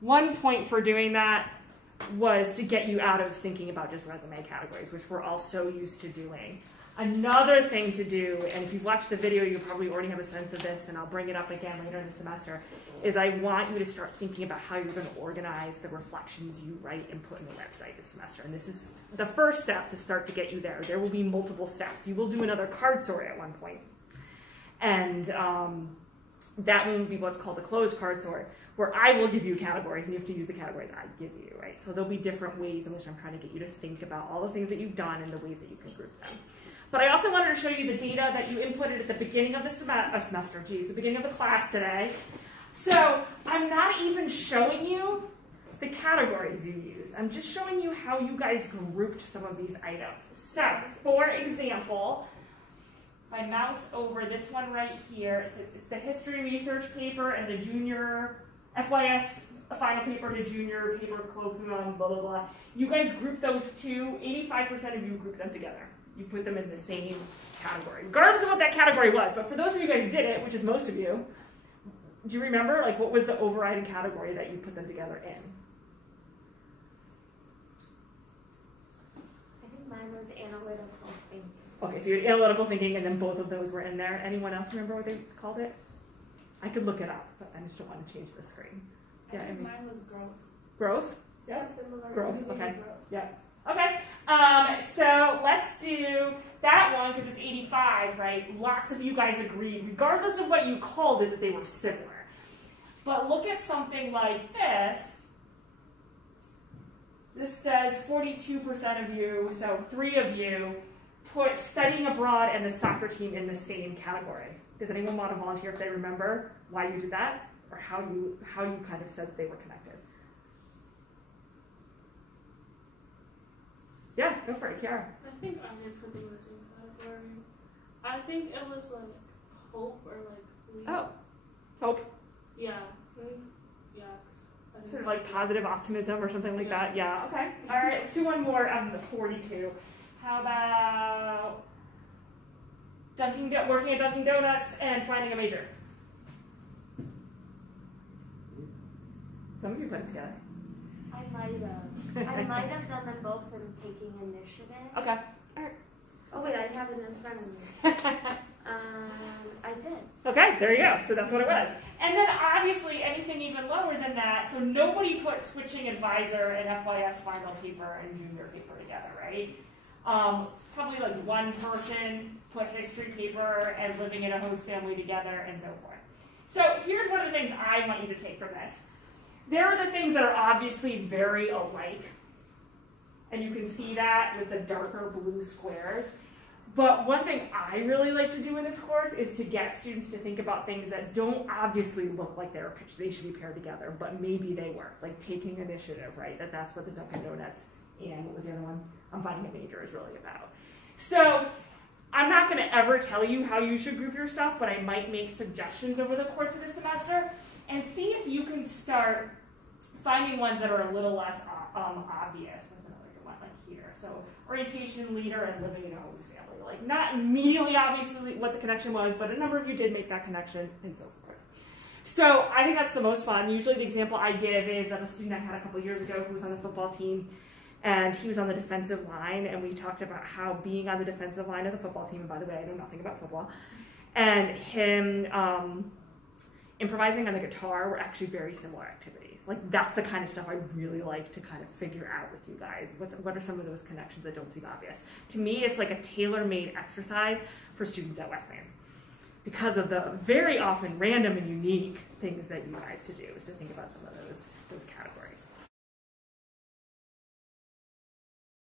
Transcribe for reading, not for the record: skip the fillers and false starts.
One point for doing that was to get you out of thinking about just resume categories, which we're all so used to doing. Another thing to do, and if you've watched the video, you probably already have a sense of this, and I'll bring it up again later in the semester, is I want you to start thinking about how you're going to organize the reflections you write and put in the website this semester. And this is the first step to start to get you there. There will be multiple steps. You will do another card sort at one point. And that will be what's called the closed card sort, where I will give you categories, and you have to use the categories I give you, right? So there'll be different ways in which I'm trying to get you to think about all the things that you've done and the ways that you can group them. But I also wanted to show you the data that you inputted at the beginning of the the beginning of the class today. So I'm not even showing you the categories you use. I'm just showing you how you guys grouped some of these items. So, for example, if I mouse over this one right here, it's the history research paper and the junior FYS final paper to junior paper colloquium, blah, blah, blah. You guys group those two. 85% of you group them together. You put them in the same category, regardless of what that category was. But for those of you guys who did it, which is most of you, do you remember, like, what was the overriding category that you put them together in? I think mine was analytical thinking. Okay, so you had analytical thinking, and then both of those were in there. Anyone else remember what they called it? I could look it up, but I just don't want to change the screen. Yeah, I think mine was growth. Growth? Yeah, similar. Growth, okay. Growth. Yeah. Okay, so let's do that one because it's 85, right? Lots of you guys agreed, regardless of what you called it, that they were similar. But look at something like this. This says 42% of you, so 3 of you, put studying abroad and the soccer team in the same category. Does anyone want to volunteer if they remember why you did that? Or how you kind of said that they were connected? Yeah, go for it, Kiara. I think I did put them in the same category. I think it was like hope or like lead. Oh, hope. Yeah. Yeah. Sort of like positive optimism or something like that. Yeah, okay. All right, let's do one more out of the 42. How about working at Dunkin' Donuts and finding a major? Some of you put it together. I might have done them both in taking initiative. Okay. All right. Oh wait, I have it in front of me. I did. Okay, there you go. So that's what it was. And then obviously anything even lower than that. So nobody put switching advisor and FYS final paper and junior paper together, right? Probably like one person put history paper and living in a host family together and so forth. So here's one of the things I want you to take from this. There are the things that are obviously very alike, and you can see that with the darker blue squares. But one thing I really like to do in this course is to get students to think about things that don't obviously look like they should be paired together, but maybe they were, like taking initiative, right? That's what the Dunkin' Donuts and what was the other one? I'm finding a major is really about. So I'm not going to ever tell you how you should group your stuff, but I might make suggestions over the course of the semester and see if you can start finding ones that are a little less obvious. What's another good one like here? So orientation, leader, and living in a host family. Like not immediately obviously what the connection was, but a number of you did make that connection and so forth. So I think that's the most fun. Usually the example I give is of a student I had a couple years ago who was on the football team, and he was on the defensive line, and we talked about how being on the defensive line of the football team, and by the way, I know nothing about football, and him improvising on the guitar were actually very similar activities. Like that's the kind of stuff I really like to kind of figure out with you guys. What are some of those connections that don't seem obvious? To me, it's like a tailor-made exercise for students at Wesleyan because of the very often random and unique things that you guys to do is to think about some of those categories.